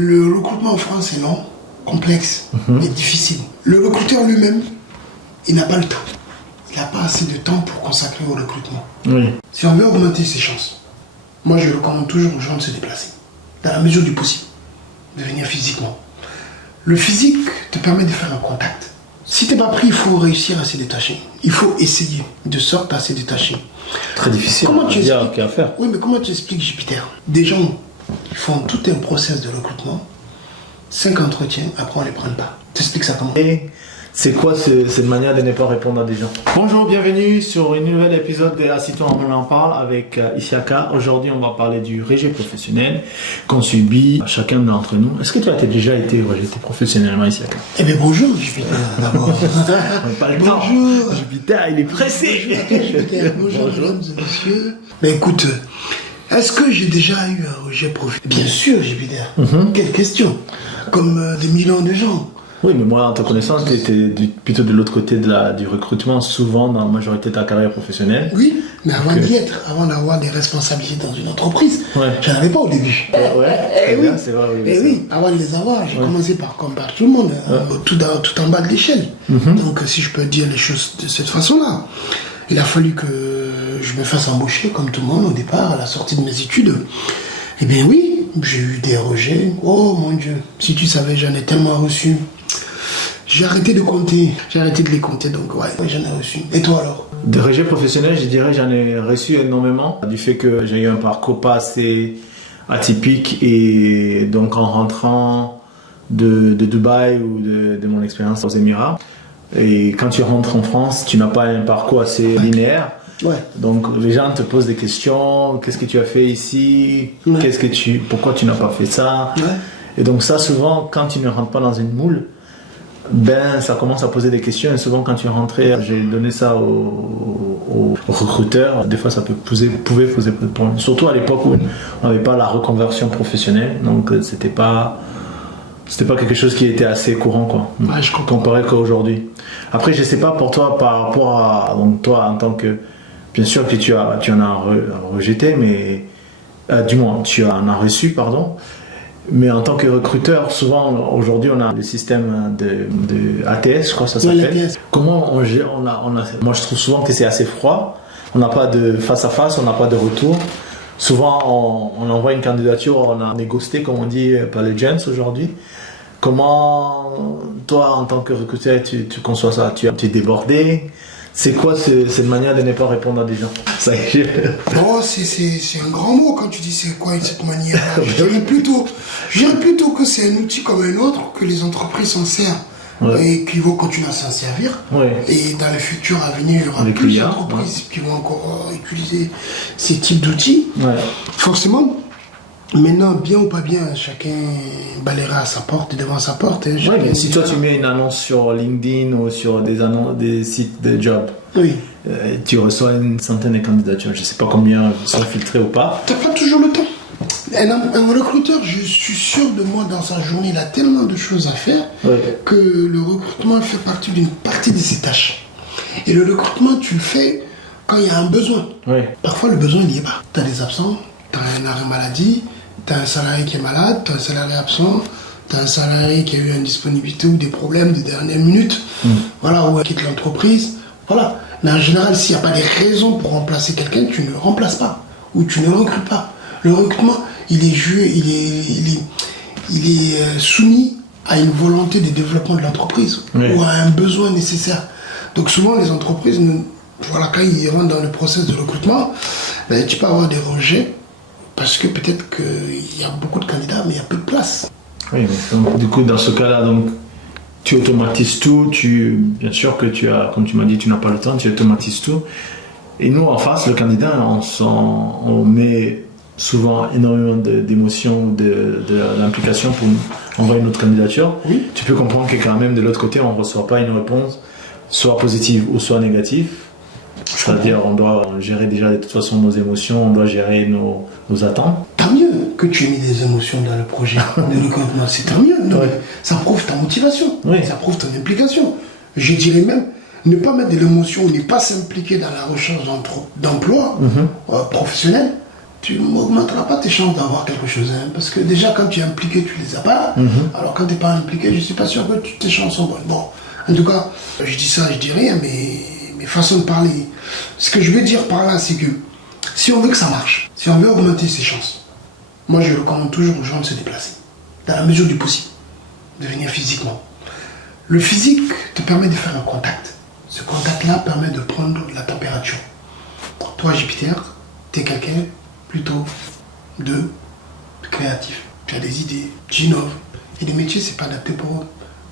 Le recrutement en France est long, complexe et difficile. Le recruteur lui-même, il n'a pas le temps. Il n'a pas assez de temps pour consacrer au recrutement. Oui. Si on veut augmenter ses chances, moi je recommande toujours aux gens de se déplacer, dans la mesure du possible, de venir physiquement. Le physique te permet de faire un contact. Si tu n'es pas pris, il faut réussir à se détacher. Il faut essayer de sorte à se détacher. Très difficile à faire. Oui, mais comment tu expliques Jupiter? Des gens qui font tout un process de recrutement, 5 entretiens, après on ne les prend pas. Tu expliques ça comment? Et c'est quoi cette manière de ne pas répondre à des gens? Bonjour, bienvenue sur un nouvel épisode de Assis-toi, on en parle avec Isiaka. Aujourd'hui, on va parler du rejet professionnel qu'on subit chacun d'entre nous. Est-ce que tu as déjà été rejeté professionnellement, Isiaka? Eh bien bonjour Jupiter, d'abord. On n'a pas le temps. Bonjour. Jupiter, il est pressé. Bonjour, mesdames et messieurs. Ben écoute, est-ce que j'ai déjà eu un rejet professionnel? Bien sûr, Jupiter. Quelle question? Comme des millions de gens. Oui, mais moi, en te connaissant, tu étais plutôt de l'autre côté du recrutement, souvent dans la majorité de ta carrière professionnelle. Oui, mais avant d'y être, avant d'avoir des responsabilités dans une entreprise, j'en avais pas au début. Oui, c'est vrai. Oui, avant de les avoir, j'ai commencé comme par tout le monde, tout en bas de l'échelle. Donc, si je peux dire les choses de cette façon-là, il a fallu que je me fasse embaucher, comme tout le monde, au départ, à la sortie de mes études. Eh bien oui, j'ai eu des rejets. Oh mon Dieu, si tu savais, j'en ai tellement reçu. J'ai arrêté de compter. J'ai arrêté de les compter, donc ouais, j'en ai reçu. Et toi alors? De rejet professionnel, je dirais j'en ai reçu énormément. Du fait que j'ai eu un parcours pas assez atypique et donc en rentrant de Dubaï ou de mon expérience aux Émirats. Et quand tu rentres en France, tu n'as pas un parcours assez linéaire. Ouais. Donc les gens te posent des questions. Qu'est-ce que tu as fait ici? Pourquoi tu n'as pas fait ça? Et donc ça, souvent, quand tu ne rentres pas dans une moule, ben ça commence à poser des questions. Et souvent, quand tu rentrais, j'ai donné ça aux recruteurs. Des fois, ça pouvait poser peu de problèmes. Surtout à l'époque où on n'avait pas la reconversion professionnelle. Donc c'était pas quelque chose qui était assez courant, quoi. Ouais, je comprends. Comparé qu'aujourd'hui. Après, je sais pas pour toi, par rapport à donc toi en tant que, bien sûr que tu en as rejeté, mais du moins tu en as reçu, pardon. Mais en tant que recruteur, souvent aujourd'hui on a le système de ATS, je crois que ça s'appelle. Oui, l'ATS. Comment on moi je trouve souvent que c'est assez froid. On n'a pas de face à face, on n'a pas de retour. Souvent on envoie une candidature, on a négocié comme on dit par les gens aujourd'hui. Comment toi en tant que recruteur tu conçois ça? Tu es débordé? C'est quoi cette manière de ne pas répondre à des gens? Ça y est. Oh, c'est un grand mot quand tu dis c'est quoi cette manière. Je dirais plutôt que c'est un outil comme un autre que les entreprises s'en servent et qui vont continuer à s'en servir. Et dans le futur à venir, il y aura plus d'entreprises qui vont encore utiliser ces types d'outils. Forcément. Maintenant, bien ou pas bien, chacun balayera à sa porte, devant sa porte. Mais si toi tu mets une annonce sur LinkedIn ou sur des sites de job, tu reçois une centaine de candidatures. Je ne sais pas combien sont filtrés ou pas. Tu n'as pas toujours le temps. Un recruteur, je suis sûr de moi, dans sa journée, il a tellement de choses à faire que le recrutement fait partie d'une partie de ses tâches. Et le recrutement, tu le fais quand il y a un besoin. Parfois, le besoin, il n'y est pas. Tu as des absents, tu as un arrêt maladie, tu as un salarié qui est malade, tu as un salarié absent, tu as un salarié qui a eu une disponibilité ou des problèmes de dernière minute, ou quitte l'entreprise. Voilà. Mais en général, s'il n'y a pas des raisons pour remplacer quelqu'un, tu ne le remplaces pas ou tu ne recrutes pas. Le recrutement, il est soumis à une volonté de développement de l'entreprise ou à un besoin nécessaire. Donc souvent, les entreprises, quand ils rentrent dans le process de recrutement, tu peux avoir des rejets parce que peut-être qu'il y a beaucoup de candidats, mais il y a peu de place. Oui, mais donc, du coup, dans ce cas-là, donc, tu automatises tout. Bien sûr que comme tu m'as dit, tu n'as pas le temps, tu automatises tout. Et nous, en face, le candidat, on met souvent énormément d'émotions, d'implications pour envoyer notre candidature. Tu peux comprendre que quand même, de l'autre côté, on ne reçoit pas une réponse, soit positive ou soit négative. C'est-à-dire, on doit gérer déjà de toute façon nos émotions, on doit gérer nos attentes. Tant mieux que tu aies mis des émotions dans le projet de recrutement, c'est tant mieux. Ça prouve ta motivation, ça prouve ton implication. Je dirais même, ne pas mettre de l'émotion, ne pas s'impliquer dans la recherche d'emploi professionnel, tu n'augmenteras pas tes chances d'avoir quelque chose. Hein, parce que déjà, quand tu es impliqué, tu ne les as pas. Alors quand tu n'es pas impliqué, je ne suis pas sûr que tes chances sont bonnes. Bon, en tout cas, je dis ça, je dis rien, mais mes façons de parler. Ce que je veux dire par là, c'est que si on veut que ça marche, si on veut augmenter ses chances, moi je recommande toujours aux gens de se déplacer, dans la mesure du possible, de venir physiquement. Le physique te permet de faire un contact. Ce contact-là permet de prendre la température. Toi, Jupiter, tu es quelqu'un plutôt de créatif. Tu as des idées, tu innoves. Et les métiers, c'est pas adapté pour eux.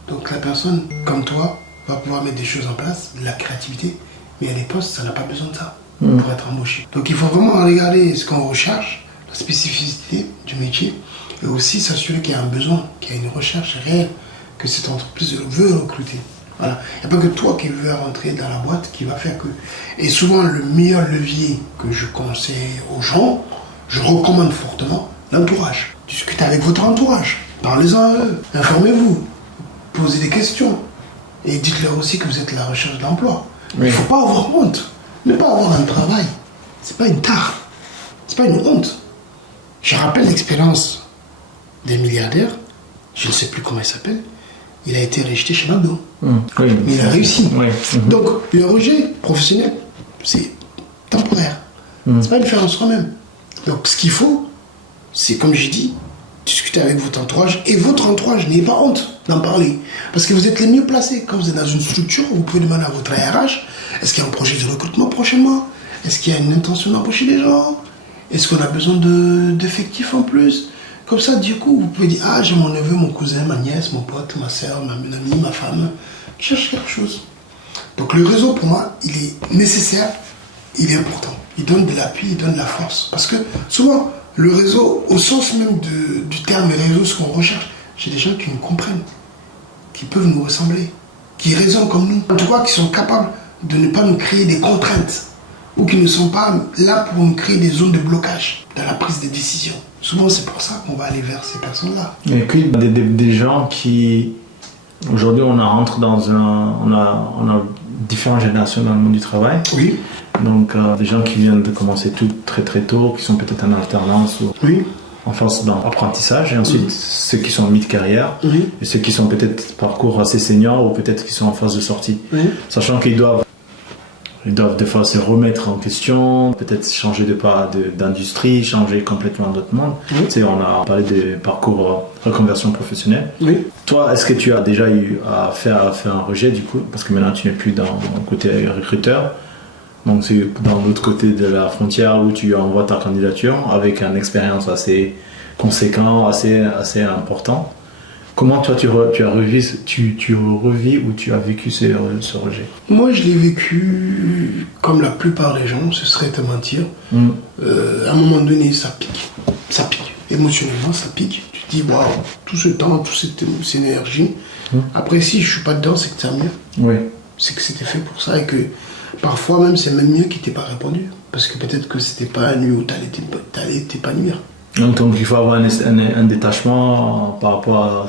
Donc la personne, comme toi, va pouvoir mettre des choses en place, de la créativité. Mais à des postes, ça n'a pas besoin de ça pour être embauché. Donc il faut vraiment regarder ce qu'on recherche, la spécificité du métier, et aussi s'assurer qu'il y a un besoin, qu'il y a une recherche réelle, que cette entreprise veut recruter. Voilà. Il n'y a pas que toi qui veux rentrer dans la boîte qui va faire que... Et souvent, le meilleur levier que je conseille aux gens, je recommande fortement l'entourage. Discutez avec votre entourage, parlez-en à eux, informez-vous, posez des questions. Et dites-leur aussi que vous êtes à la recherche d'emploi. Il ne faut pas avoir honte. Ne pas avoir un travail, c'est pas une tare, c'est pas une honte. Je rappelle l'expérience d'un milliardaire, je ne sais plus comment il s'appelle, il a été rejeté chez McDo. Mais il a réussi. Donc le rejet professionnel, c'est temporaire. C'est pas une faire en soi-même. Donc ce qu'il faut, c'est comme j'ai dit, discuter avec votre entourage, et votre entourage, n'ayez pas honte d'en parler. Parce que vous êtes les mieux placés. Quand vous êtes dans une structure, vous pouvez demander à votre RH, est-ce qu'il y a un projet de recrutement prochainement? Est-ce qu'il y a une intention d'embaucher des gens? Est-ce qu'on a besoin d'effectifs en plus? Comme ça, du coup, vous pouvez dire, ah, j'ai mon neveu, mon cousin, ma nièce, mon pote, ma soeur, ma amie, ma femme, qui cherche quelque chose. Donc le réseau, pour moi, il est nécessaire, il est important. Il donne de l'appui, il donne de la force. Parce que souvent, le réseau, au sens même du terme réseau, ce qu'on recherche, j'ai des gens qui nous comprennent, qui peuvent nous ressembler, qui raisonnent comme nous, en tout cas qui sont capables de ne pas nous créer des contraintes, ou qui ne sont pas là pour nous créer des zones de blocage dans la prise de décision. Souvent, c'est pour ça qu'on va aller vers ces personnes-là. Et puis, des gens qui... Aujourd'hui, on rentre dans on a différentes générations dans le monde du travail. Oui. Donc, des gens qui viennent de commencer tout très très tôt, qui sont peut-être en alternance ou en phase d'apprentissage, et ensuite ceux qui sont en mi-carrière, et ceux qui sont peut-être parcours assez seniors ou peut-être qui sont en phase de sortie. Sachant qu'ils doivent des fois se remettre en question, peut-être changer d'industrie, changer complètement d'autre monde. Tu sais, on a parlé des parcours reconversion professionnelle. Toi, est-ce que tu as déjà eu à faire un rejet du coup, parce que maintenant tu n'es plus dans le côté recruteur, donc c'est dans l'autre côté de la frontière où tu envoies ta candidature avec une expérience assez conséquente, assez important. Comment toi tu revis ou tu as vécu ce rejet? Moi je l'ai vécu comme la plupart des gens, ce serait te mentir. À un moment donné ça pique. Émotionnellement ça pique. Tu te dis waouh, tout ce temps, toute cette énergie. Après si je suis pas dedans c'est que ça mieux. C'est que c'était fait pour ça et que parfois même c'est même mieux qu'il t'ait pas répondu. Parce que peut-être que c'était pas un lieu où t'allais t'épanouir. Donc il faut avoir un détachement par rapport à...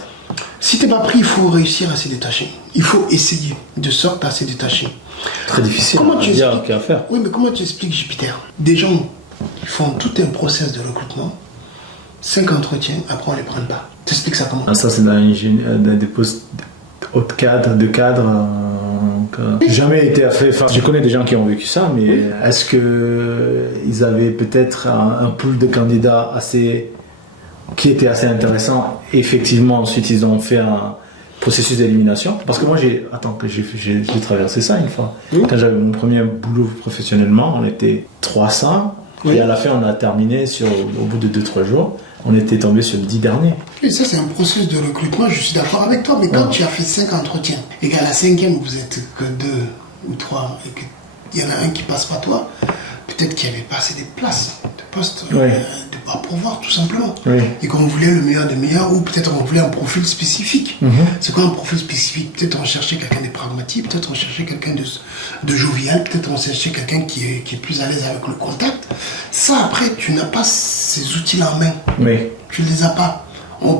Si t'es pas pris, il faut réussir à se détacher. Il faut essayer de sorte à se détacher. Très difficile à faire. Oui, mais comment tu expliques Jupiter? Des gens qui font tout un process de recrutement, 5 entretiens, après on les prend pas. T'expliques ça comment? Ça c'est des postes de cadre. Jamais été fait. Enfin, je connais des gens qui ont vécu ça, mais est-ce qu'ils avaient peut-être un pool de candidats qui était assez intéressant? Et effectivement, ensuite ils ont fait un processus d'élimination. Parce que moi, j'ai traversé ça une fois. Quand j'avais mon premier boulot professionnellement, on était 300. Et à la fin, on a terminé au bout de 2-3 jours. On était tombé sur le 10 dernier. Et ça, c'est un processus de recrutement, je suis d'accord avec toi, mais quand tu as fait 5 entretiens et qu'à la 5e, vous êtes que 2 ou 3 et qu'il y en a un qui passe pas toi, peut-être qu'il n'y avait pas assez de places, de postes à pourvoir, tout simplement. Et qu'on voulait le meilleur des meilleurs, ou peut-être on voulait un profil spécifique. C'est quoi un profil spécifique? Peut-être on cherchait quelqu'un de pragmatique, peut-être on cherchait quelqu'un de jovial, peut-être on cherchait quelqu'un qui est plus à l'aise avec le contact. Ça, après, tu n'as pas ces outils-là en main. Tu ne les as pas.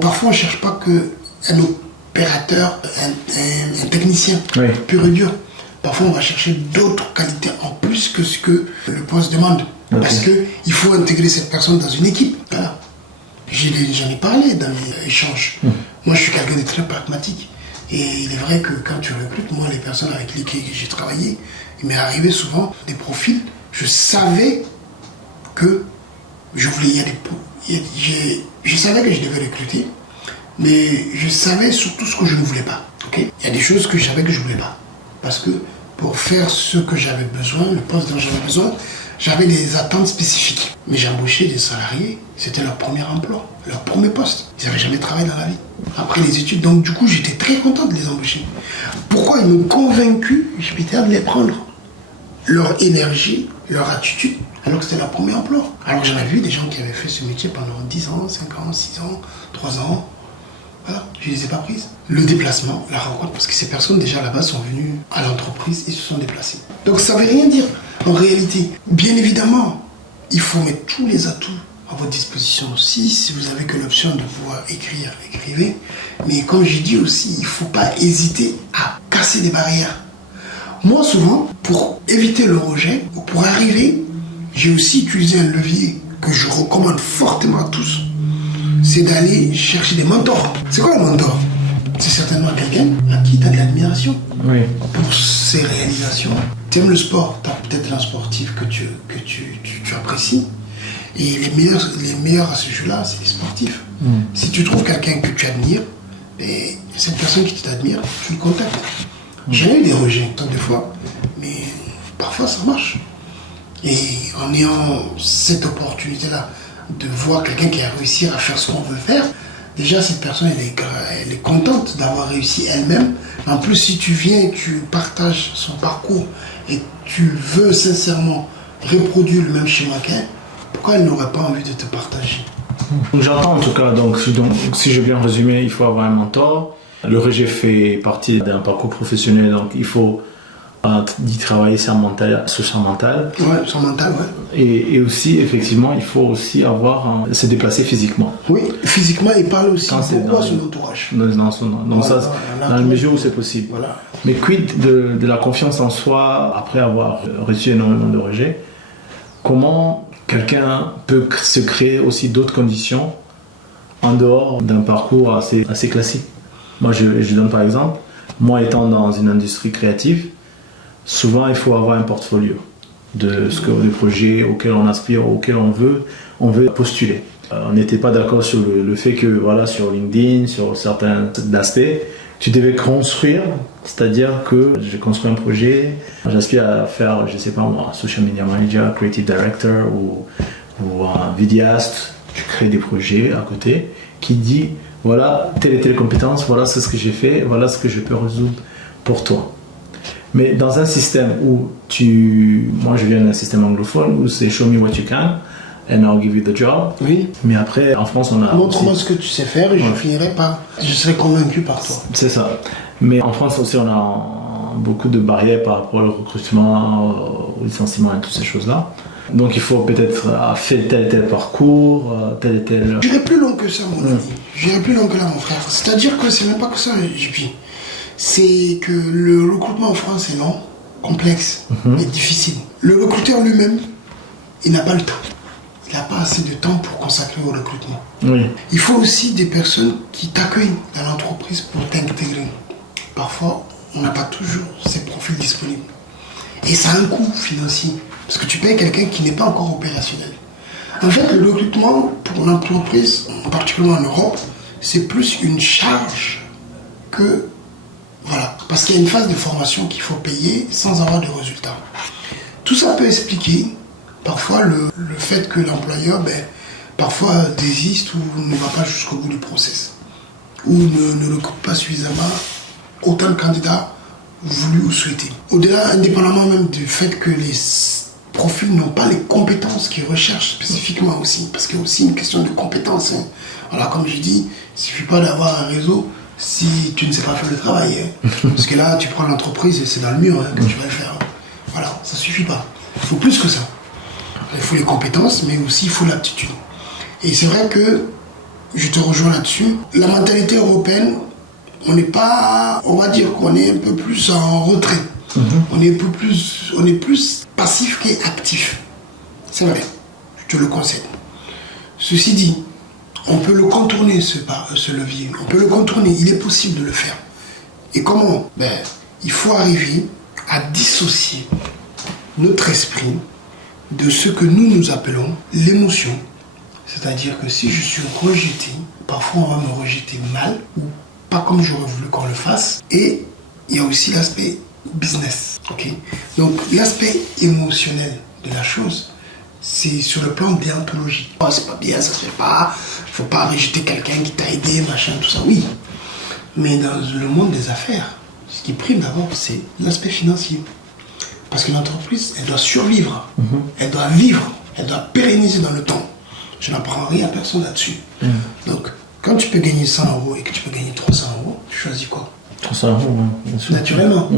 Parfois, on ne cherche pas qu'un opérateur, un technicien pur et dur. parfois on va chercher d'autres qualités en plus que ce que le poste demande. Okay. Parce qu'il faut intégrer cette personne dans une équipe. Voilà. J'en ai parlé dans mes échanges. Moi, je suis quelqu'un de très pragmatique. Et il est vrai que quand tu recrutes, moi, les personnes avec lesquelles j'ai travaillé, il m'est arrivé souvent des profils, je savais que je voulais je savais que je devais recruter, mais je savais surtout ce que je ne voulais pas. Okay? Il y a des choses que je savais que je ne voulais pas. Parce que pour faire ce que j'avais besoin, le poste dont j'avais besoin, j'avais des attentes spécifiques. Mais j'embauchais des salariés, c'était leur premier emploi, leur premier poste. Ils n'avaient jamais travaillé dans la vie. Après les études, donc du coup, j'étais très content de les embaucher. Pourquoi ils m'ont convaincu, j'étais de les prendre? Leur énergie, leur attitude, alors que c'était leur premier emploi. Alors j'en ai vu des gens qui avaient fait ce métier pendant 10 ans, 5 ans, 6 ans, 3 ans. Voilà, je ne les ai pas prises. Le déplacement, la rencontre, parce que ces personnes déjà là-bas sont venues à l'entreprise et se sont déplacées. Donc ça ne veut rien dire en réalité. Bien évidemment, il faut mettre tous les atouts à votre disposition aussi. Si vous avez que l'option de pouvoir écrire, écrivez. Mais comme j'ai dit aussi, il ne faut pas hésiter à casser des barrières. Moi souvent, pour éviter le rejet, ou pour arriver, j'ai aussi utilisé un levier que je recommande fortement à tous. C'est d'aller chercher des mentors. C'est quoi un mentor? C'est certainement quelqu'un à qui tu as de l'admiration pour ses réalisations. Tu aimes le sport, tu as peut-être un sportif que tu apprécies. Et les meilleurs à ce jeu-là, c'est les sportifs. Si tu trouves quelqu'un que tu admires, cette personne qui t'admire, tu le contactes. J'ai eu des rejets, des fois, mais parfois ça marche. Et en ayant cette opportunité-là, de voir quelqu'un qui a réussi à faire ce qu'on veut faire, déjà cette personne elle est contente d'avoir réussi elle-même. En plus, si tu viens et tu partages son parcours et tu veux sincèrement reproduire le même schéma qu'elle, pourquoi elle n'aurait pas envie de te partager? J'entends en tout cas, donc si j'ai bien résumé, il faut avoir un mentor. Le rejet fait partie d'un parcours professionnel, donc il faut d'y travailler sur son mental. Ouais, son mental, ouais. Et aussi, effectivement, il faut aussi se déplacer physiquement. Oui, physiquement, et parler aussi beaucoup à son entourage. Dans la mesure où c'est possible. Voilà. Mais quid de la confiance en soi après avoir reçu énormément de rejets? Comment quelqu'un peut se créer aussi d'autres conditions en dehors d'un parcours assez classique? Moi, je donne par exemple, moi étant dans une industrie créative, souvent il faut avoir un portfolio de projets auxquels on aspire, auxquels on veut postuler. On n'était pas d'accord sur le fait que voilà, sur LinkedIn, sur certains aspects, tu devais construire, c'est-à-dire que j'ai construit un projet, j'aspire à faire, je sais pas moi, social media manager, creative director ou un vidéaste. Tu crées des projets à côté qui dit voilà telle et telle compétence, voilà ce que j'ai fait, voilà ce que je peux résoudre pour toi. Mais dans un système où moi je viens d'un système anglophone où c'est show me what you can and I'll give you the job. Oui. Mais après en France on a montre-moi ce que tu sais faire et je serai convaincu par toi. C'est ça. Mais en France aussi on a beaucoup de barrières par rapport au recrutement, au licenciement et toutes ces choses-là. Donc il faut peut-être faire tel et tel parcours, tel et tel... J'irai plus loin que ça mon ami. J'irai plus loin que là mon frère. C'est-à-dire que c'est même pas que ça, JP. C'est que le recrutement en France est long, complexe et difficile. Le recruteur lui-même, il n'a pas le temps. Il n'a pas assez de temps pour consacrer au recrutement. Oui. Il faut aussi des personnes qui t'accueillent dans l'entreprise pour t'intégrer. Parfois, on n'a pas toujours ces profils disponibles. Et ça a un coût financier. Parce que tu payes quelqu'un qui n'est pas encore opérationnel. En fait, le recrutement pour l'entreprise, particulièrement en Europe, c'est plus une charge que... Voilà. Parce qu'il y a une phase de formation qu'il faut payer sans avoir de résultats. Tout ça peut expliquer parfois le fait que l'employeur, parfois désiste ou ne va pas jusqu'au bout du process. Ou ne recrute pas suffisamment autant de candidats voulus ou souhaités. Au-delà, indépendamment même du fait que les profils n'ont pas les compétences qu'ils recherchent spécifiquement aussi, parce qu'il y a aussi une question de compétences. Hein. Voilà, comme je dis, il ne suffit pas d'avoir un réseau si tu ne sais pas faire le travail. Hein. Parce que là, tu prends l'entreprise et c'est dans le mur que tu vas le faire. Voilà, ça ne suffit pas. Il faut plus que ça. Il faut les compétences, mais aussi il faut l'aptitude. Et c'est vrai que, je te rejoins là-dessus, la mentalité européenne, on n'est pas, on va dire qu'on est un peu plus en retrait. On est plus passif qu'actif. C'est vrai, je te le concède. Ceci dit, on peut le contourner, ce levier. On peut le contourner, il est possible de le faire. Et comment? Il faut arriver à dissocier notre esprit de ce que nous appelons l'émotion. C'est-à-dire que si je suis rejeté, parfois on va me rejeter mal ou pas comme j'aurais voulu qu'on le fasse. Et il y a aussi l'aspect business. Okay? Donc l'aspect émotionnel de la chose, c'est sur le plan déontologique. Oh, c'est pas bien, ça se fait pas, il faut pas rejeter quelqu'un qui t'a aidé, machin, tout ça. Oui, mais dans le monde des affaires, ce qui prime d'abord, c'est l'aspect financier. Parce que l'entreprise, elle doit survivre, elle doit vivre, elle doit pérenniser dans le temps. Je n'apprends rien à personne là-dessus. Donc, quand tu peux gagner 100 € et que tu peux gagner 300 €, tu choisis quoi? 300 €, bien sûr. Naturellement.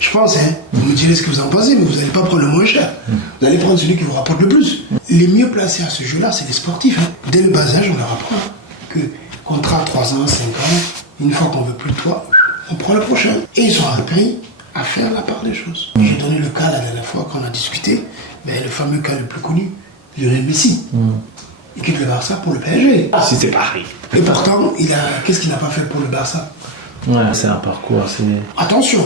Je pense, vous me direz ce que vous en pensez, mais vous n'allez pas prendre le moins cher. Vous allez prendre celui qui vous rapporte le plus. Les mieux placés à ce jeu-là, c'est les sportifs. Dès le bas âge, on leur apprend que contrat 3 ans, 5 ans, une fois qu'on ne veut plus de toi, on prend le prochain. Et ils sont appris à faire la part des choses. J'ai donné le cas la dernière fois quand on a discuté, le fameux cas le plus connu, Lionel Messi. Il quitte le Barça pour le PSG. C'était Paris. Et pourtant, qu'est-ce qu'il n'a pas fait pour le Barça? Ouais, c'est un parcours assez... Attention,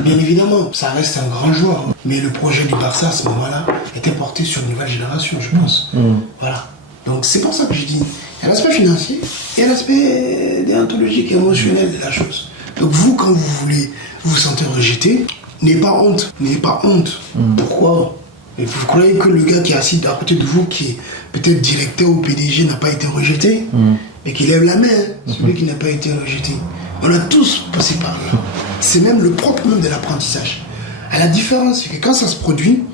bien évidemment, ça reste un grand joueur. Mais le projet du Barça, à ce moment-là, était porté sur une nouvelle génération, je pense. Voilà. Donc c'est pour ça que je dis, il y a l'aspect financier, il y a l'aspect déontologique et émotionnel de la chose. Donc vous, quand vous vous sentez rejeté, n'ayez pas honte. N'ayez pas honte. Pourquoi? Et vous croyez que le gars qui est assis à côté de vous, qui est peut-être directeur ou PDG, n'a pas été rejeté, mais qu'il lève la main, celui qui n'a pas été rejeté. On a tous passé par là. C'est même le propre même de l'apprentissage. À la différence, c'est que quand ça se produit,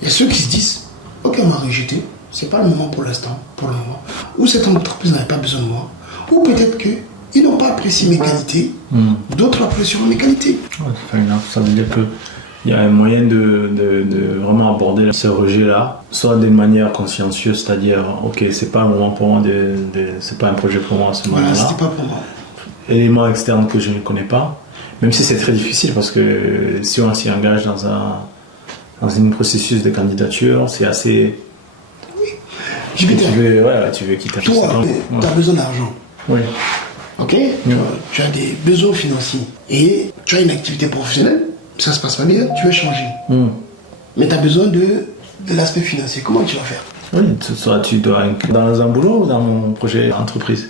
il y a ceux qui se disent, ok, on m'a rejeté, c'est pas le moment pour l'instant, pour le moment. Ou cette entreprise n'avait pas besoin de moi. Ou peut-être qu'ils n'ont pas apprécié mes qualités, d'autres apprécieront mes qualités. Ouais, ça veut dire qu'il y a un moyen de vraiment aborder ce rejet-là, soit d'une manière consciencieuse, c'est-à-dire, ok, c'est pas un moment pour moi, c'est pas un projet pour moi à ce moment-là. Voilà, c'était pas pour moi. Éléments externes que je ne connais pas, même si c'est très difficile parce que si on s'y engage dans un processus de candidature, c'est assez... Oui. Tu veux quitter. Toi, tu as besoin d'argent. Oui. Ok. Tu as des besoins financiers et tu as une activité professionnelle, ça se passe pas bien, tu veux changer. Mais tu as besoin de l'aspect financier. Comment tu vas faire? Oui, soit tu dois inclure dans un boulot ou dans mon projet entreprise.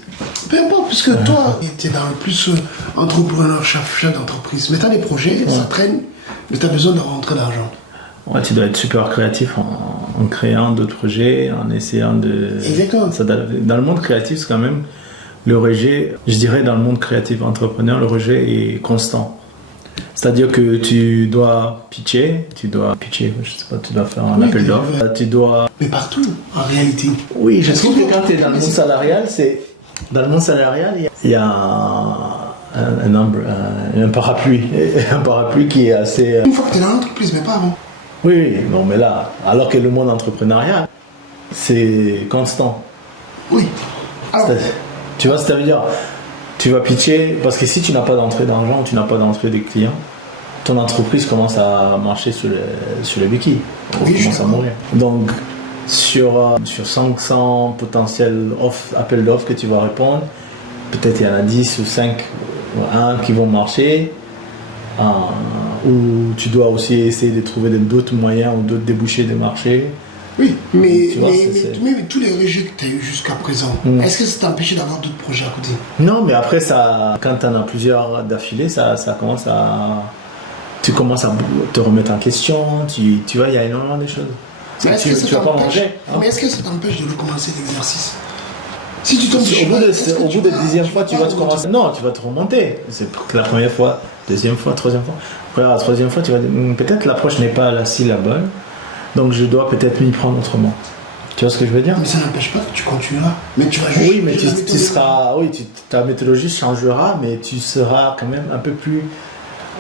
Peu importe, puisque toi, tu es dans le plus entrepreneur, chef d'entreprise. Mais tu as des projets, ça traîne, mais tu as besoin de rentrer d'argent. Ouais, tu dois être super créatif en créant d'autres projets, en essayant de... Exactement. Dans le monde créatif, c'est quand même le rejet, je dirais dans le monde créatif entrepreneur, le rejet est constant. C'est-à-dire que tu dois pitcher, je sais pas, tu dois faire un appel d'offres, tu dois... Mais partout, en réalité. Oui, je trouve que quand tu es dans le monde salarial, il y a un parapluie qui est assez... Une fois que tu es dans l'entreprise, mais pas avant. Oui, non, mais là, alors que le monde entrepreneurial, c'est constant. Oui. Alors, tu vois, ça veut dire, tu vas pitcher, parce que si tu n'as pas d'entrée d'argent, tu n'as pas d'entrée de clients, ton entreprise commence à marcher sur les béquilles. Oui, commence à mourir. Donc, sur 500 potentiels appels d'offres que tu vas répondre, peut-être il y en a 10 ou 5 ou 1 qui vont marcher, où tu dois aussi essayer de trouver d'autres moyens ou d'autres débouchés de marché. Oui, mais tous les rejets que tu as eu jusqu'à présent, est-ce que ça t'a empêché d'avoir d'autres projets à côté? Non, mais après, quand tu en as plusieurs d'affilée, tu commences à te remettre en question, tu vois, il y a énormément de choses. Mais est-ce que ça t'empêche de recommencer l'exercice? Si tu tombes au bout de 10e fois, tu vas te commencer. Non, tu vas te remonter. C'est la première fois, deuxième fois, troisième fois. Après, la troisième fois, tu vas dire peut-être l'approche n'est pas la bonne, donc je dois peut-être m'y prendre autrement. Tu vois ce que je veux dire? Mais ça n'empêche pas que tu continueras. Mais tu vas juste. Oui, mais tu seras. Oui, ta méthodologie changera, mais tu seras quand même un peu plus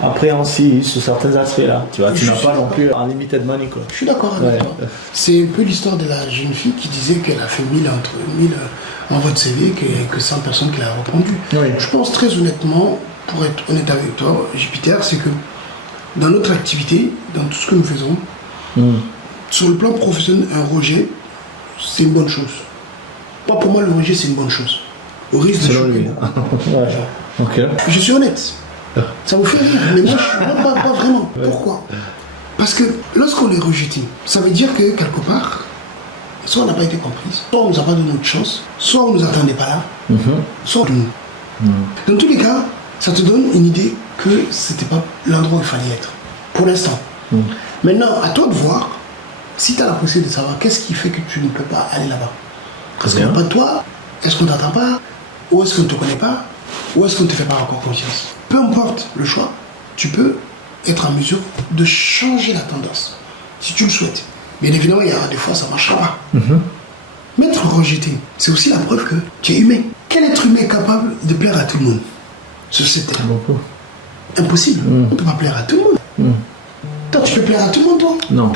appréhensif sur certains aspects-là. Tu n'as pas non plus un limited money, quoi. Je suis d'accord avec toi. C'est un peu l'histoire de la jeune fille qui disait qu'elle a fait 1000 en votre CV, qu'il n'y a que 100 personnes qui l'ont répondu. Oui. Je pense très honnêtement, pour être honnête avec toi, Jupiter, c'est que dans notre activité, dans tout ce que nous faisons, sur le plan professionnel, un rejet, c'est une bonne chose. Pas pour moi, le rejet, c'est une bonne chose. Au risque de choquer. Ouais. Ok. Je suis honnête. Ça vous fait rire, mais moi, pas vraiment. Pourquoi? Parce que lorsqu'on est rejeté, ça veut dire que quelque part, soit on n'a pas été compris, soit on ne nous a pas donné notre chance, soit on ne nous attendait pas là, soit nous. Dans tous les cas, ça te donne une idée que c'était pas l'endroit où il fallait être, pour l'instant. Maintenant, à toi de voir, si tu as la possibilité de savoir qu'est-ce qui fait que tu ne peux pas aller là-bas. Est-ce qu'on ne pas de toi? Est-ce qu'on ne t'attend pas? Ou est-ce qu'on ne te connaît pas? Ou est-ce qu'on ne te fait pas encore confiance? Peu importe le choix, tu peux être en mesure de changer la tendance, si tu le souhaites. Bien évidemment, il y a des fois, ça ne marchera pas. Mais être rejeté, c'est aussi la preuve que tu es humain. Quel être humain est capable de plaire à tout le monde sur cette terre? Impossible. On ne peut pas plaire à tout le monde. Toi, tu peux plaire à tout le monde, toi? Non.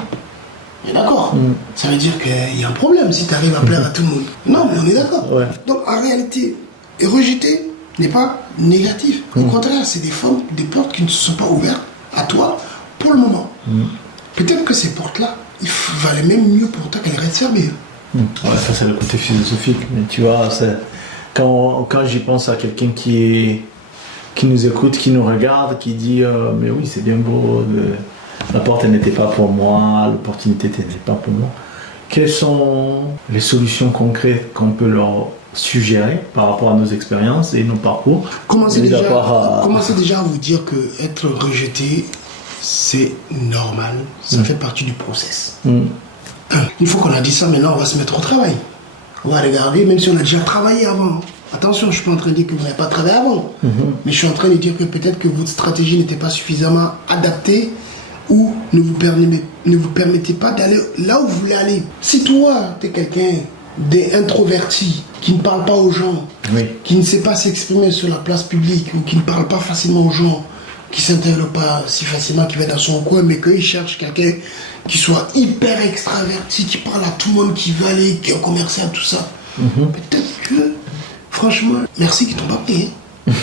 On est d'accord. Ça veut dire qu'il y a un problème si tu arrives à plaire à tout le monde. Non, mais on est d'accord. Ouais. Donc, en réalité, rejeter n'est pas négatif. Au contraire, c'est des portes qui ne se sont pas ouvertes à toi pour le moment. Peut-être que ces portes-là, il valait même mieux pour toi qu'elles restent fermées. Ouais, ça c'est le côté philosophique. Mais tu vois, quand j'y pense à quelqu'un qui nous écoute, qui nous regarde, qui dit mais oui, c'est bien beau, la porte elle n'était pas pour moi, l'opportunité n'était pas pour moi. Quelles sont les solutions concrètes qu'on peut leur suggérer par rapport à nos expériences et nos parcours? Commencez déjà à vous dire que être rejeté, c'est normal, ça fait partie du process. Une fois qu'on a dit ça, maintenant on va se mettre au travail. On va regarder, même si on a déjà travaillé avant. Attention, je ne suis pas en train de dire que vous n'avez pas travaillé avant, mais je suis en train de dire que peut-être que votre stratégie n'était pas suffisamment adaptée ou ne vous permettez pas d'aller là où vous voulez aller. Si toi, tu es quelqu'un d'introverti, qui ne parle pas aux gens, qui ne sait pas s'exprimer sur la place publique, ou qui ne parle pas facilement aux gens, qui ne s'intègre pas si facilement, qui va dans son coin, mais qu'il cherche quelqu'un qui soit hyper extraverti, qui parle à tout le monde, qui veut aller, qui est commercial, tout ça. Peut-être que, franchement, merci qu'ils t'ont pas pris,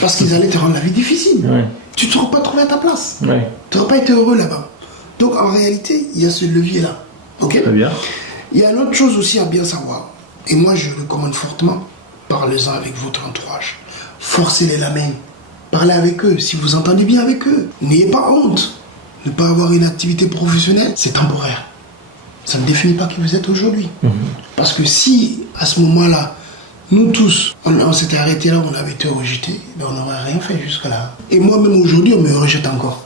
parce qu'ils allaient te rendre la vie difficile. Tu ne t'aurais pas trouvé à ta place. Tu n'aurais pas été heureux là-bas. Donc en réalité, il y a ce levier-là. Ok ? Très bien. Il y a une autre chose aussi à bien savoir. Et moi, je recommande fortement, parlez-en avec votre entourage. Forcez-les la main. Parlez avec eux. Si vous entendez bien avec eux, n'ayez pas honte. Ne pas avoir une activité professionnelle, c'est temporaire. Ça ne définit pas qui vous êtes aujourd'hui. Parce que si, à ce moment-là, nous tous, on s'était arrêtés là, on avait été rejetés, ben on n'aurait rien fait jusque-là. Et moi-même aujourd'hui, on me rejette encore.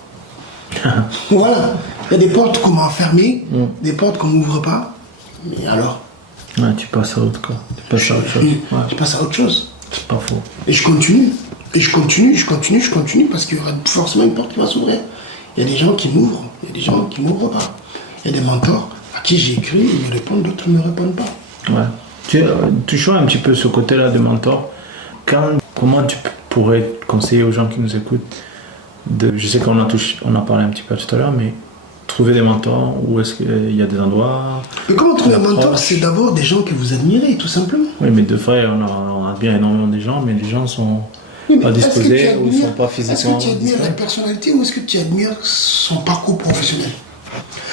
Voilà. Il y a des portes qu'on m'a fermées, des portes qu'on m'ouvre pas. Mais alors tu passes à autre chose. Je passe à autre chose. C'est pas faux. Et je continue. Et je continue parce qu'il y aura forcément une porte qui va s'ouvrir. Il y a des gens qui m'ouvrent, il y a des gens qui ne m'ouvrent pas. Il y a des mentors à qui j'ai écrit, ils me répondent, d'autres ne me répondent pas. Tu choisis un petit peu ce côté-là de mentor. Comment tu pourrais conseiller aux gens qui nous écoutent je sais qu'on a parlé un petit peu tout à l'heure, mais trouver des mentors, où est-ce qu'il y a des endroits? Mais comment trouver un mentor? C'est d'abord des gens que vous admirez, tout simplement. Oui, mais de fait, on admire énormément des gens, mais les gens sont pas disposés ou sont pas physiquement. Est-ce que tu admires la personnalité ou est-ce que tu admires son parcours professionnel?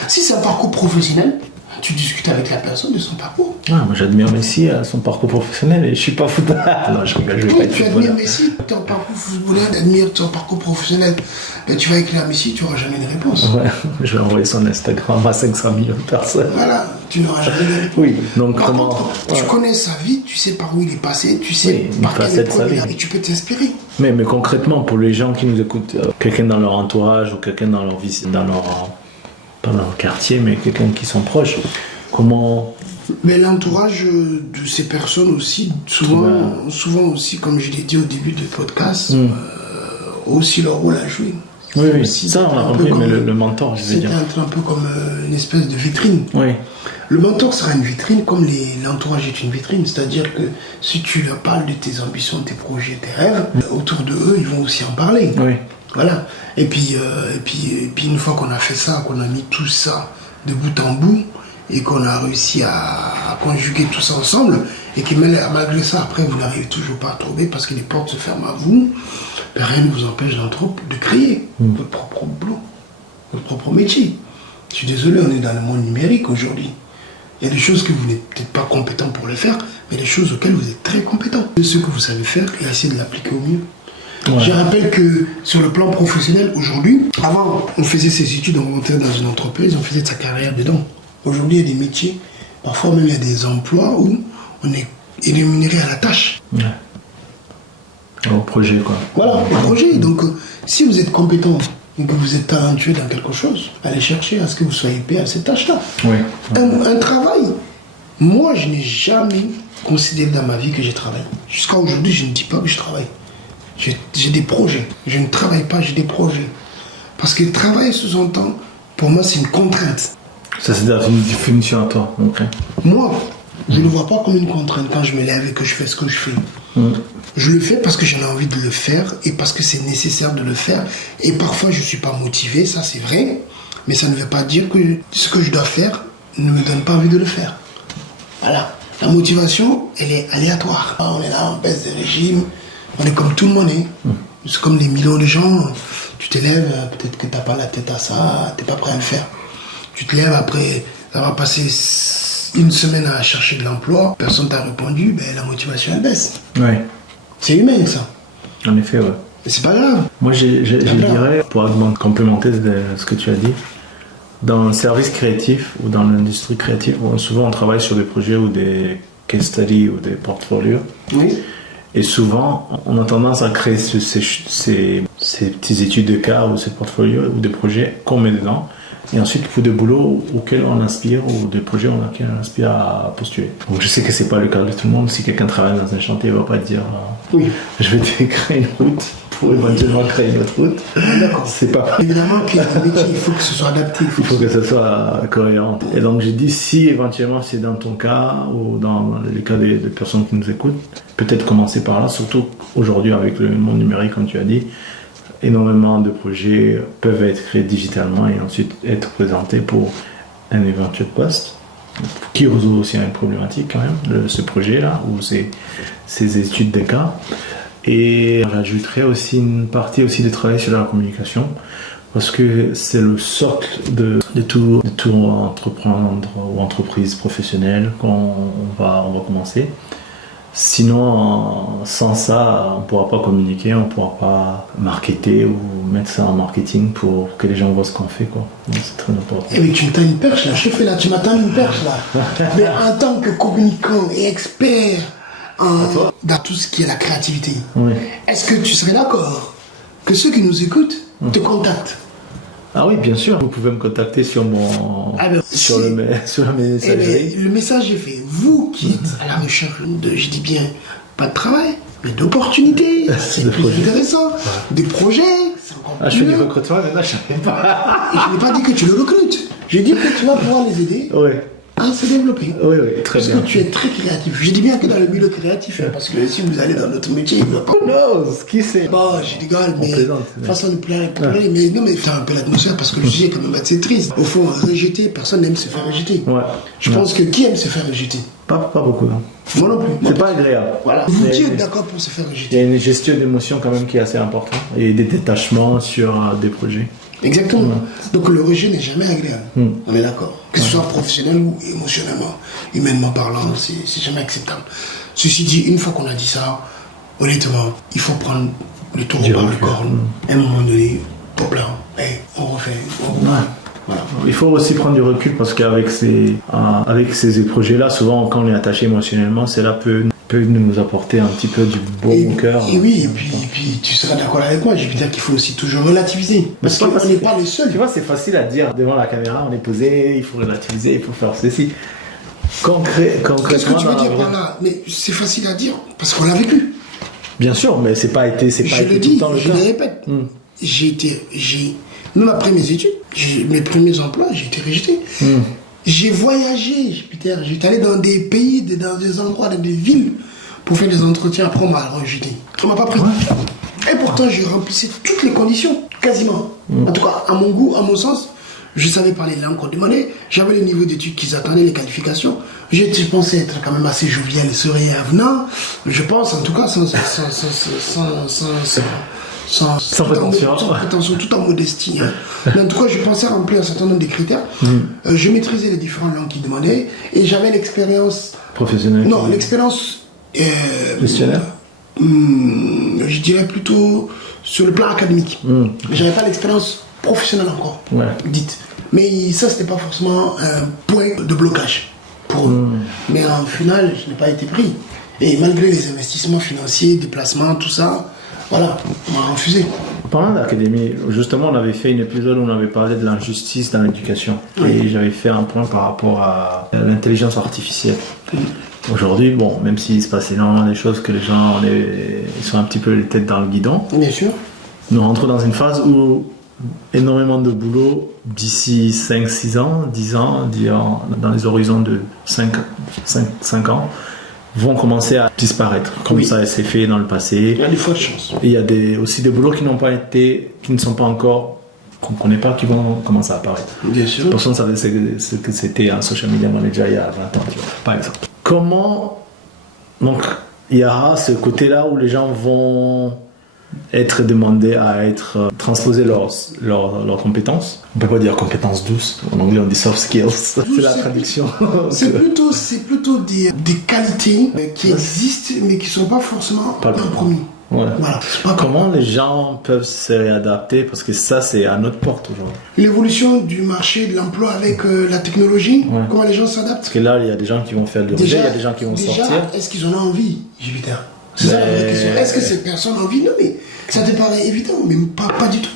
Si c'est un parcours professionnel, tu discutes avec la personne de son parcours. Moi j'admire Messi à son parcours professionnel et je suis pas footballeur. Non, je rigole, je vais pas être tu footballeur. admires Messi, ton parcours footballeur, admire ton parcours professionnel. Ben, tu vas écrire à Messi, tu n'auras jamais de réponse. Ouais, je vais envoyer son Instagram à 500 millions de personnes. Voilà, tu n'auras jamais de réponse. Oui, donc par comment... contre, tu connais sa vie, tu sais par où il est passé, tu sais par quel épreuve il a, et tu peux t'inspirer. Mais concrètement, pour les gens qui nous écoutent, quelqu'un dans leur entourage ou quelqu'un dans leur vie, dans leur quartier, mais quelqu'un qui sont proches, comment... Mais l'entourage de ces personnes aussi, souvent aussi, comme je l'ai dit au début du podcast, aussi leur rôle à jouer. Oui, aussi, ça on a compris, mais le mentor, je veux dire. C'est un peu comme une espèce de vitrine. Oui. Le mentor sera une vitrine comme l'entourage est une vitrine, c'est-à-dire que si tu leur parles de tes ambitions, tes projets, tes rêves, autour de eux, ils vont aussi en parler. Oui. Voilà. Et puis une fois qu'on a fait ça, qu'on a mis tout ça de bout en bout, et qu'on a réussi à conjuguer tout ça ensemble, et que malgré ça, après, vous n'arrivez toujours pas à trouver parce que les portes se ferment à vous, rien ne vous empêche de créer votre propre boulot. votre propre métier. Je suis désolé, on est dans le monde numérique aujourd'hui. Il y a des choses que vous n'êtes peut-être pas compétent pour le faire, mais des choses auxquelles vous êtes très compétent. Ce que vous savez faire et essayez de l'appliquer au mieux. Ouais. Je rappelle que sur le plan professionnel, aujourd'hui, avant, on faisait ses études, on rentrait dans une entreprise, on faisait de sa carrière dedans. Aujourd'hui, il y a des métiers, parfois même il y a des emplois où on est rémunéré à la tâche. Ouais. Au projet, quoi. Voilà, au projet. Donc, si vous êtes compétent et que vous êtes talentueux dans quelque chose, allez chercher à ce que vous soyez payé à cette tâche-là. Oui. Un travail, moi, je n'ai jamais considéré dans ma vie que j'ai travaillé. Jusqu'à aujourd'hui, je ne dis pas que je travaille. J'ai des projets. Je ne travaille pas, j'ai des projets. Parce que travailler sous-entend, pour moi, c'est une contrainte. Ça, c'est une définition à toi. Okay. Moi, je ne le vois pas comme une contrainte quand je me lève et que je fais ce que je fais. Je le fais parce que j'en ai envie de le faire et parce que c'est nécessaire de le faire. Et parfois, je ne suis pas motivé, ça c'est vrai. Mais ça ne veut pas dire que ce que je dois faire ne me donne pas envie de le faire. Voilà. La motivation, elle est aléatoire. On est là, on baisse de régime. On est comme tout le monde. C'est comme des millions de gens. Tu te lèves, peut-être que tu n'as pas la tête à ça, tu n'es pas prêt à le faire. Tu te lèves après avoir passé une semaine à chercher de l'emploi, personne t'a répondu, ben, la motivation elle baisse. Ouais. C'est humain ça. En effet, ouais. Mais c'est pas grave. Moi je dirais, pour complémenter ce que tu as dit, dans le service créatif ou dans l'industrie créative, souvent on travaille sur des projets ou des case studies ou des portfolios. Oui. Et souvent, on a tendance à créer ces petites études de cas ou ces portfolios ou des projets qu'on met dedans. Et ensuite, pour des boulots auxquels on inspire ou des projets auxquels on inspire à postuler. Donc je sais que c'est pas le cas de tout le monde. Si quelqu'un travaille dans un chantier, il va pas te dire oui, je vais te créer une route pour éventuellement créer une autre route. D'accord. C'est pas. Évidemment qu'il y a des métiers, il faut que ce soit adapté. Il faut que ça soit cohérent. Et donc j'ai dit, si éventuellement c'est dans ton cas ou dans les cas des personnes qui nous écoutent, peut-être commencer par là, surtout aujourd'hui avec le monde numérique, comme tu as dit. Énormément de projets peuvent être créés digitalement et ensuite être présentés pour un éventuel poste qui résout aussi une problématique quand même, ce projet-là ou ces études de cas. Et j'ajouterais aussi une partie aussi de travail sur la communication parce que c'est le socle de tout entreprendre ou entreprise professionnelle qu'on va commencer. Sinon, sans ça, on ne pourra pas communiquer, on ne pourra pas marketer ou mettre ça en marketing pour que les gens voient ce qu'on fait, quoi. Donc, c'est très important. Eh mais tu m'attends une perche là, chef là, tu m'attends une perche là. Mais en tant que communicant et expert dans tout ce qui est la créativité, oui. Est-ce que tu serais d'accord que ceux qui nous écoutent te contactent? Ah oui, bien sûr. Vous pouvez me contacter sur sur la messagerie. Le message est fait. Vous qui êtes à la recherche de, je dis bien, pas de travail, mais d'opportunités, c'est plus intéressant, des projets. Je fais du recrutement, maintenant je ne savais pas. Et je n'ai pas dit que tu le recrutes. Je dis que tu vas pouvoir les aider. Oui. À se développer. Oui, très bien. Parce que tu es très créatif. Je dis bien que dans le milieu créatif, parce que si vous allez dans notre métier, il ne va pas. Non, qui sait. Bon, je rigole, mais façon de plaire, mais non, mais faire un peu l'atmosphère parce que le sujet est quand même assez triste. Au fond, rejeter, personne n'aime se faire rejeter. Ouais. Je pense que qui aime se faire rejeter? Pas beaucoup, non. Moi non plus. C'est pas agréable. Voilà. Vous qui êtes d'accord pour se faire rejeter? Il y a une gestion d'émotions quand même qui est assez importante et des détachements sur des projets. Exactement. Ouais. Donc le rejet n'est jamais agréable. On est d'accord. Que ce soit professionnel ou émotionnellement, humainement parlant, c'est jamais acceptable. Ceci dit, une fois qu'on a dit ça, honnêtement, il faut prendre le taureau par le corne. À un moment donné, top là, on refait. Voilà. Il faut aussi prendre du recul parce qu'avec ces projets-là, souvent quand on est attaché émotionnellement, cela peut nous apporter un petit peu du bon cœur. Et oui, et puis tu seras d'accord avec moi, je veux dire qu'il faut aussi toujours relativiser. Parce qu'on n'est pas les seuls. Tu vois, c'est facile à dire devant la caméra, on est posé, il faut relativiser, il faut faire ceci. Concrètement. Qu'est-ce que tu veux dire par là? Mais c'est facile à dire parce qu'on l'a vécu. Bien sûr, mais c'est pas été tout le temps le cas. Je le répète. Même après mes études, mes premiers emplois, j'ai été rejeté. J'ai voyagé, Jupiter. J'étais allé dans des pays, dans des endroits, dans des villes pour faire des entretiens. Après, on m'a rejeté. On m'a pas pris. Et pourtant, je remplissais toutes les conditions, quasiment. En tout cas, à mon goût, à mon sens, je savais parler les langues qu'on demandait. J'avais le niveau d'études qu'ils attendaient, les qualifications. Je pensais être quand même assez jovial et souriant avenant. Je pense, en tout cas, Sans prétention. Sans prétention, tout en modestie. Hein. Mais en tout cas, je pensais remplir un certain nombre de critères. Je maîtrisais les différentes langues qu'ils demandaient et j'avais l'expérience... Professionnelle. Non, l'expérience... gestionnaire. Je dirais plutôt sur le plan académique. J'avais pas l'expérience professionnelle encore, dite. Mais ça, c'était pas forcément un point de blocage pour eux. Mais en final, je n'ai pas été pris. Et malgré les investissements financiers, déplacements, tout ça, voilà, on m'a refusé. Pendant l'académie, justement, on avait fait un épisode où on avait parlé de l'injustice dans l'éducation. Et j'avais fait un point par rapport à l'intelligence artificielle. Aujourd'hui, bon, même s'il se passe énormément des choses, que les gens ils sont un petit peu les têtes dans le guidon. Bien sûr. Nous rentrons dans une phase où énormément de boulot d'ici 5-6 ans, 10 ans, dans les horizons de 5 ans, vont commencer à disparaître, comme ça s'est fait dans le passé. Il y a des fois de chance. Et il y a aussi des boulots qui ne sont pas encore, qu'on ne connaît pas, qui vont commencer à apparaître. Bien sûr. Personne ne savait ce que c'était un social media manager il y a 20 ans, tu vois, par exemple. Comment, donc, il y aura ce côté-là où les gens vont être demandés à être transposer leurs compétences. On peut pas dire compétences douces. En anglais, on dit soft skills. C'est la traduction. C'est plutôt des qualités qui existent, mais qui ne sont pas forcément un promis. Ouais. Voilà. Comment les gens peuvent se réadapter, parce que ça, c'est à notre porte aujourd'hui. L'évolution du marché de l'emploi avec la technologie, comment les gens s'adaptent. Parce que là, il y a des gens qui vont faire le rejet, il y a des gens qui vont sortir. Est-ce qu'ils en ont envie, Jupiter? C'est ça la vraie question. Est-ce que ces personnes ont envie? Non, mais ça te paraît évident, mais pas du tout.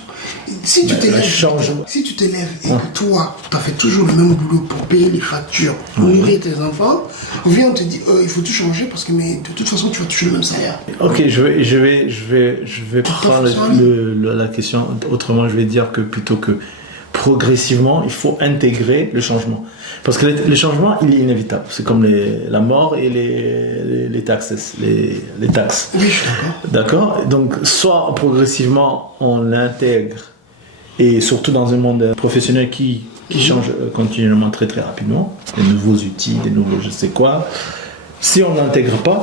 Si tu t'élèves et que toi, tu as fait toujours le même boulot pour payer les factures, pour nourrir tes enfants, on vient, on te dit, il faut tout changer parce que mais, de toute façon, tu vas toucher le même salaire. Ok, je vais prendre la question autrement. Je vais dire que plutôt que progressivement, il faut intégrer le changement. Parce que le changement, il est inévitable. C'est comme la mort et les taxes. Les taxes. Oui, je suis d'accord. D'accord. Donc, soit progressivement, on l'intègre, et surtout dans un monde professionnel qui change continuellement très très rapidement, des nouveaux outils, des nouveaux je sais quoi. Si on n'intègre pas,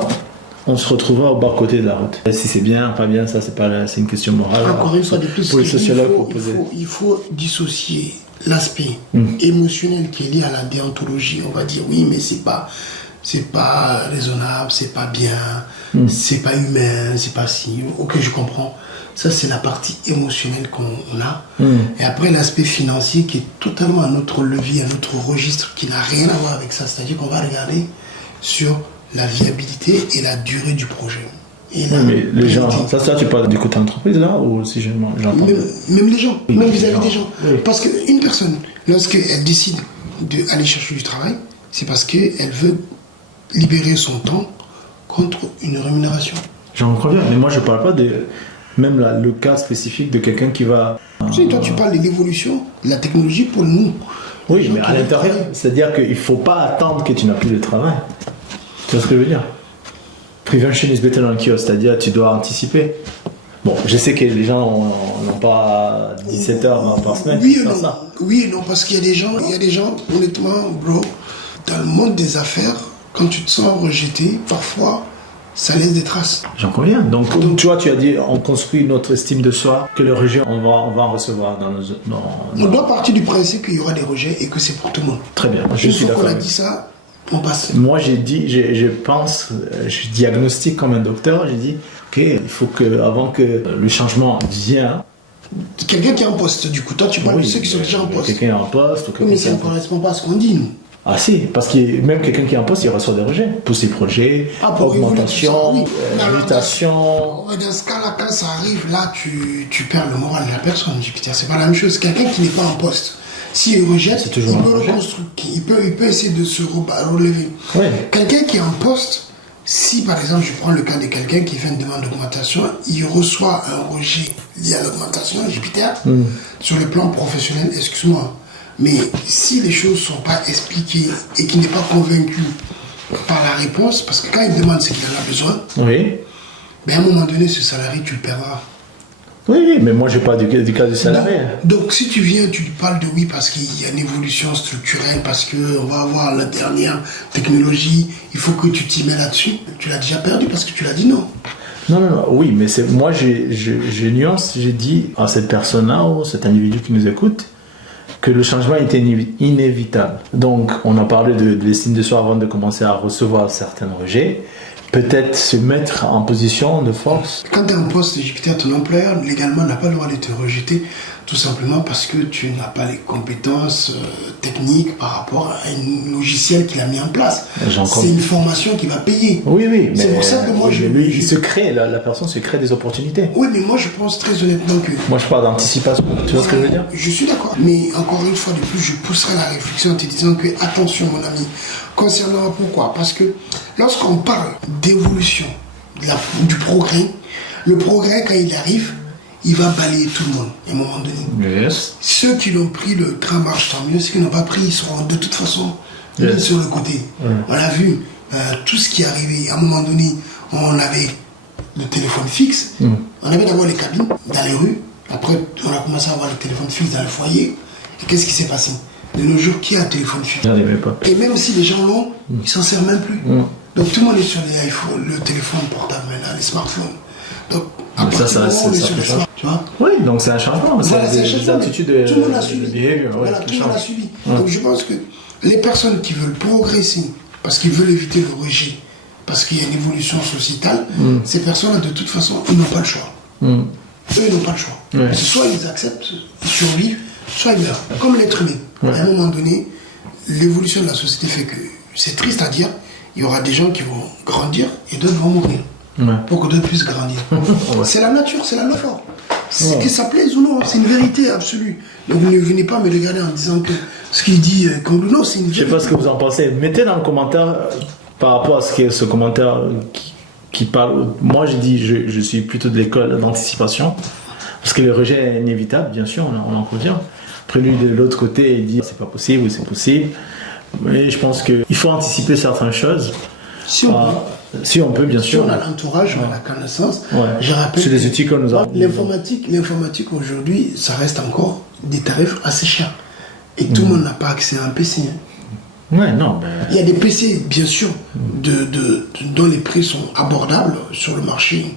on se retrouvera au bas-côté de la route. Si c'est bien, pas bien, ça c'est une question morale. Encore une fois de plus, pour les sociologues, il faut dissocier l'aspect émotionnel qui est lié à la déontologie. On va dire oui, mais c'est pas raisonnable, c'est pas bien, c'est pas humain, c'est pas si. Ok, je comprends. Ça, c'est la partie émotionnelle qu'on a. Et après, l'aspect financier qui est totalement à notre levier, à notre registre, qui n'a rien à voir avec ça. C'est-à-dire qu'on va regarder sur la viabilité et la durée du projet. Mais les gens, ça tu parles du côté entreprise là, ou si j'entends même les gens, même vis-à-vis des gens. Parce qu'une personne, lorsqu'elle décide d'aller chercher du travail, c'est parce qu'elle veut libérer son temps contre une rémunération. J'en conviens, mais moi je parle pas de même le cas spécifique de quelqu'un qui va... Toi tu parles de l'évolution de la technologie pour nous. Oui, mais à l'intérieur, c'est-à-dire qu'il ne faut pas attendre que tu n'as plus de travail. Tu vois ce que je veux dire? Prevention is better than cure, c'est-à-dire tu dois anticiper. Bon, je sais que les gens n'ont pas 17 heures par semaine. Oui et non, parce qu'il y a des gens, honnêtement, bro, dans le monde des affaires, quand tu te sens rejeté, parfois, ça laisse des traces. J'en conviens. Donc tu vois, tu as dit, on construit notre estime de soi, que le rejet, on va en recevoir dans nos... On doit partir du principe qu'il y aura des rejets et que c'est pour tout le monde. Très bien, je suis d'accord. Une fois qu'on a dit ça, on passe. Moi, j'ai dit, je pense, je diagnostique comme un docteur, j'ai dit, ok, il faut que, avant que le changement vienne... Quelqu'un qui est en poste, du coup, toi tu parles de ceux qui sont déjà en poste. Quelqu'un est en poste ou quelqu'un mais ça ne correspond pas à ce qu'on dit, nous. Ah si, parce que même quelqu'un qui est en poste, il reçoit des rejets pour ses projets, augmentation, mutation. Dans ce cas-là, quand ça arrive, là, tu perds le moral de la personne, Jupiter. C'est pas la même chose. Quelqu'un qui n'est pas en poste, s'il rejette, il peut essayer de se relever. Ouais. Quelqu'un qui est en poste, si par exemple, je prends le cas de quelqu'un qui fait une demande d'augmentation, il reçoit un rejet lié à l'augmentation, Jupiter, sur le plan professionnel, excuse-moi. Mais si les choses ne sont pas expliquées et qu'il n'est pas convaincu par la réponse, parce que quand il demande ce qu'il en a besoin, ben à un moment donné, ce salarié, tu le perdras. Oui, mais moi je parle du cas du salarié. Donc si tu viens, tu parles de oui parce qu'il y a une évolution structurelle, parce qu'on va avoir la dernière technologie, il faut que tu t'y mets là-dessus. Tu l'as déjà perdu parce que tu l'as dit non. Non, oui, mais moi j'ai nuance, j'ai dit à cette personne-là, ou cet individu qui nous écoute, que le changement était inévitable. Donc, on a parlé de l'estime de soi avant de commencer à recevoir certains rejets. Peut-être se mettre en position de force. Quand tu es en poste Jupiter, ton employeur légalement n'a pas le droit de te rejeter, tout simplement parce que tu n'as pas les compétences techniques par rapport à un logiciel qu'il a mis en place. C'est une formation qu'il va payer. Oui, c'est pour ça que moi il se crée, la personne se crée des opportunités. Oui, mais moi je pense très honnêtement que... Moi je parle d'anticipation, tu vois ce que je veux dire? Je suis d'accord, mais encore une fois de plus, je pousserai la réflexion en te disant que, attention mon ami, concernant pourquoi? Parce que lorsqu'on parle d'évolution, du progrès, le progrès quand il arrive, il va balayer tout le monde à un moment donné. Yes. Ceux qui l'ont pris le train marche tant mieux, ceux qui n'ont pas pris, ils seront de toute façon sur le côté. On a vu tout ce qui est arrivé. À un moment donné, on avait le téléphone fixe, on avait d'abord les cabines dans les rues, après on a commencé à avoir le téléphone fixe dans le foyer. Et qu'est-ce qui s'est passé? De nos jours, qui a un téléphone fixe? Et même si les gens l'ont, ils ne s'en servent même plus. Donc tout le monde est sur les iPhones, le téléphone portable maintenant, les smartphones. Donc à partir du moment où on est sur les smartphones, tu vois? Oui, donc c'est un changement. Voilà, c'est des attitudes de tout le monde a suivi. behavior. Voilà, tout le monde a suivi. Donc je pense que les personnes qui veulent progresser, parce qu'ils veulent éviter le rejet, parce qu'il y a une évolution sociétale, ces personnes-là, de toute façon, ils n'ont pas le choix. Eux, ils n'ont pas le choix. Soit ils acceptent, ils survivent, soit ils meurent. Comme l'être humain. À un moment donné, l'évolution de la société fait que, c'est triste à dire, il y aura des gens qui vont grandir et d'autres vont mourir. Pour que d'autres puissent grandir. C'est la nature, c'est la loi. Que ça plaise ou non, c'est une vérité absolue. Donc ne venez pas me regarder en disant que ce qu'il dit, non, c'est une vérité. Je sais pas ce que vous en pensez. Mettez dans le commentaire par rapport à ce commentaire qui parle. Moi, j'ai dit, je suis plutôt de l'école d'anticipation. Parce que le rejet est inévitable, bien sûr, on en convient. Après, lui, de l'autre côté, il dit c'est pas possible ou c'est possible. Mais je pense qu'il faut anticiper certaines choses. Si on peut, bien sûr. Si on a l'entourage, on a la connaissance. Je rappelle. C'est des outils qu'on nous a. L'informatique aujourd'hui, ça reste encore des tarifs assez chers. Et tout le monde n'a pas accès à un PC. Il y a des PC, bien sûr, dont les prix sont abordables sur le marché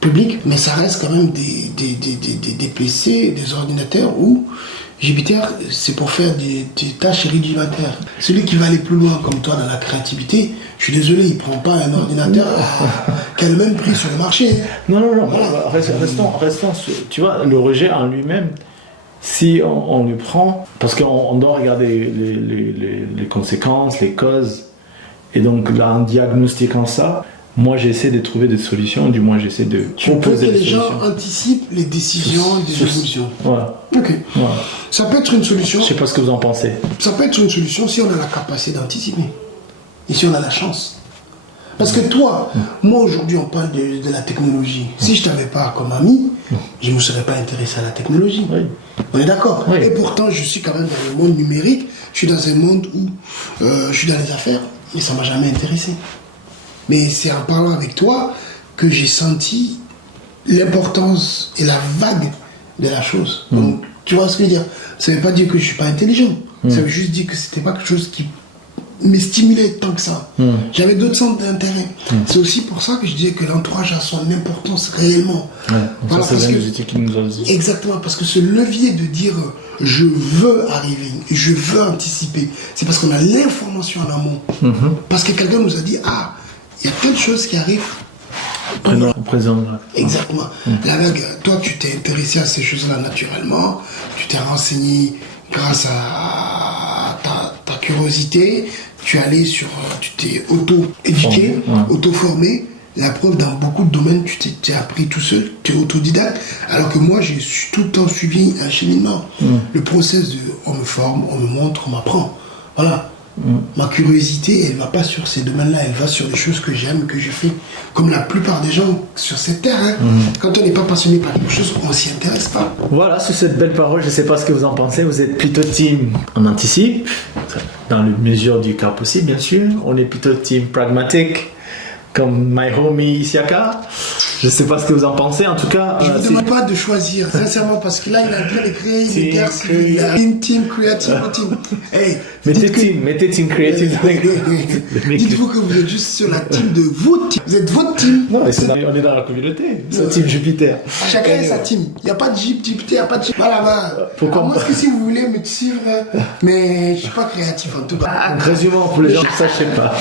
public, mais ça reste quand même des PC, des ordinateurs où Jupiter, c'est pour faire des tâches rudimentaires. Celui qui va aller plus loin, comme toi, dans la créativité, je suis désolé, il ne prend pas un ordinateur qui a le même prix sur le marché. Non. Voilà. Restons sur, tu vois, le rejet en lui-même, si on le prend, parce qu'on doit regarder les conséquences, les causes, et donc là, en diagnostiquant ça, moi j'essaie de trouver des solutions, du moins j'essaie de proposer des solutions. Que les gens anticipent les décisions des évolutions. Voilà. Ok. Voilà. Ça peut être une solution. Je sais pas ce que vous en pensez. Ça peut être une solution si on a la capacité d'anticiper. Et si on a la chance. Parce que toi, moi aujourd'hui on parle de la technologie. Si je t'avais pas comme ami, je ne me serais pas intéressé à la technologie. On est d'accord. Et pourtant je suis quand même dans le monde numérique. Je suis dans un monde où je suis dans les affaires, mais ça m'a jamais intéressé. Mais c'est en parlant avec toi que j'ai senti l'importance et la vague de la chose. Donc, tu vois ce que je veux dire? Ça ne veut pas dire que je ne suis pas intelligent. Ça veut juste dire que ce n'était pas quelque chose qui me stimulait tant que ça. J'avais d'autres centres d'intérêt. C'est aussi pour ça que je disais que l'entourage a son importance réellement. Voilà, ça, c'est les outils qui nous ont dit. Exactement, parce que ce levier de dire je veux arriver, je veux anticiper, c'est parce qu'on a l'information en amont. Parce que quelqu'un nous a dit, il y a plein de choses qui arrivent. Présent. Exactement. Toi, tu t'es intéressé à ces choses-là naturellement. Tu t'es renseigné grâce à ta curiosité. Tu t'es auto-éduqué, auto-formé. La preuve, dans beaucoup de domaines, tu t'es appris tout seul, tu es autodidacte. Alors que moi, j'ai tout le temps suivi un cheminement. Le process de on me forme, on me montre, on m'apprend. Voilà. Ma curiosité, elle ne va pas sur ces domaines-là, elle va sur les choses que j'aime, que je fais. Comme la plupart des gens sur cette terre. Quand on n'est pas passionné par quelque chose, on ne s'y intéresse pas. Voilà, sur cette belle parole, je ne sais pas ce que vous en pensez. Vous êtes plutôt team on anticipe, dans la mesure du cas possible, bien sûr. On est plutôt team pragmatique, comme my homie Isiaka. Je sais pas ce que vous en pensez, en tout cas. Je ne vous demande pas de choisir, sincèrement, parce que là, il a bien écrit les guerres civiles. Team Creative Team. Hey, mettez Team Creative. Dites-vous que vous êtes juste sur la team de votre team. Vous êtes votre team. Non, mais on est dans la communauté. C'est Team Jupiter. Chacun a sa team. Il n'y a pas de Jupiter, il n'y a pas de... Voilà. Pourquoi moi, que si vous voulez me suivre, mais je ne suis pas créatif en tout cas. Résumons pour les gens qui ne sachent pas.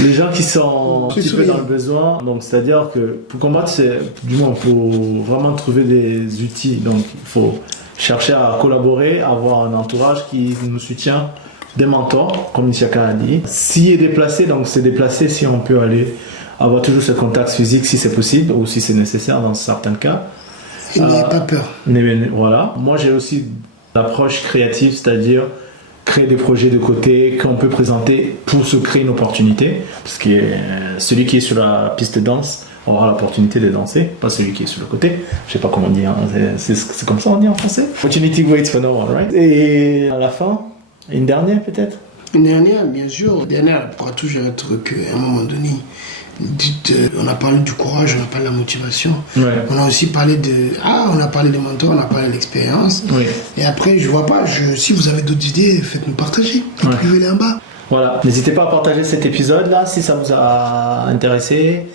Les gens qui sont un petit peu dans le besoin, donc c'est-à-dire que pour combattre, c'est du moins pour vraiment trouver des outils. Donc il faut chercher à collaborer, avoir un entourage qui nous soutient, des mentors, comme Isiaka a dit. S'il est déplacé, donc c'est déplacé si on peut aller avoir toujours ce contact physique si c'est possible ou si c'est nécessaire dans certains cas. Et n'ayez pas peur. Voilà. Moi j'ai aussi l'approche créative, c'est-à-dire créer des projets de côté qu'on peut présenter pour se créer une opportunité, parce que celui qui est sur la piste de danse aura l'opportunité de danser, pas celui qui est sur le côté. Je sais pas comment dire, hein. C'est comme ça on dit en français. Opportunity waits for no one, right? Et à la fin, une dernière peut-être? Une dernière, bien sûr. Une dernière pourra toujours être qu'à un moment donné, on a parlé du courage, on a parlé de la motivation. Ouais. On a aussi parlé on a parlé des mentors, on a parlé de l'expérience. Oui. Et après, je vois pas, si vous avez d'autres idées, faites-nous partager. Écrivez-les en bas. Voilà. N'hésitez pas à partager cet épisode-là si ça vous a intéressé.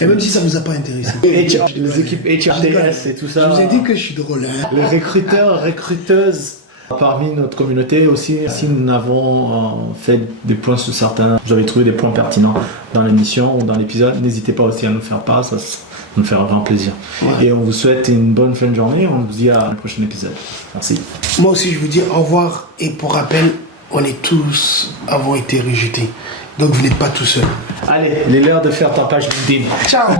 Et même si ça vous a pas intéressé. Les équipes HRTS et tout ça. Je vous ai dit que je suis drôle. Hein. Les recruteurs, recruteuses parmi notre communauté aussi, si nous avons fait des points sur certains, vous avez trouvé des points pertinents dans l'émission ou dans l'épisode, n'hésitez pas aussi à nous faire part, ça nous fera grand plaisir. Ouais. Et on vous souhaite une bonne fin de journée, on vous dit à un prochain épisode. Merci. Moi aussi je vous dis au revoir et pour rappel, on est tous avons été rejetés. Donc vous n'êtes pas tout seul. Allez, il est l'heure de faire ta page LinkedIn. Ciao.